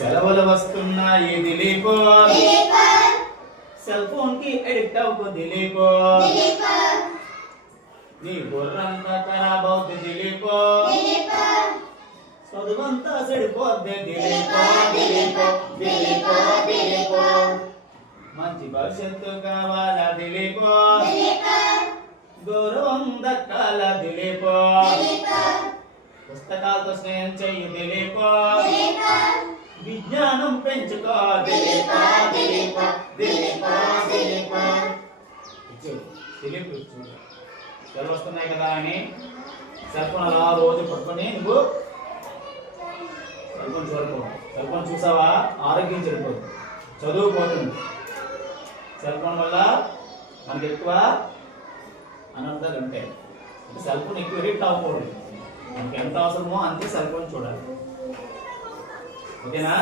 సెలవులు వస్తున్నాయి Dilip, cell phone కి అడిక్ట్ అవ్వకు దిలీప్, నీ బుర్రంతా ఖరాబ్ అవుద్ది దిలీప్, చదువంతా చెడిపోద్ది దిలీప్, దిలీప్ దిలీప్ దిలీప్, మంచి భవిష్యత్తు కావాలా దిలీప్, గౌరవం దక్కాల దిలీప్, పుస్తకాలతో స్నేహం చెయ్యి దిలీప్, విజ్ఞానం పెంచుకో దిలీప్, దిలీప్ దిలీప్ దిలీప్. దిలీప్ సెలవు వస్తున్నాయి కదా అని సెల్ ఫోన్ అలా రోజు పట్టుకొని నువ్వు సెల్ ఫోన్ చూడకు. సెల్ ఫోన్ చూసావా ఆరోగ్యం చెడిపోతుంది, చదువు పోతుంది. సెల్ ఫోన్ వల్ల మనకి ఎక్కువ అనర్థాలు ఉంటాయి. సెల్ ఫోన్ ఎక్కువ ఎడిక్ట్ అవ్వకూడదు. మనకి ఎంత అవసరమో అంతే సెల్ ఫోన్ చూడాలి. ఓకేనా?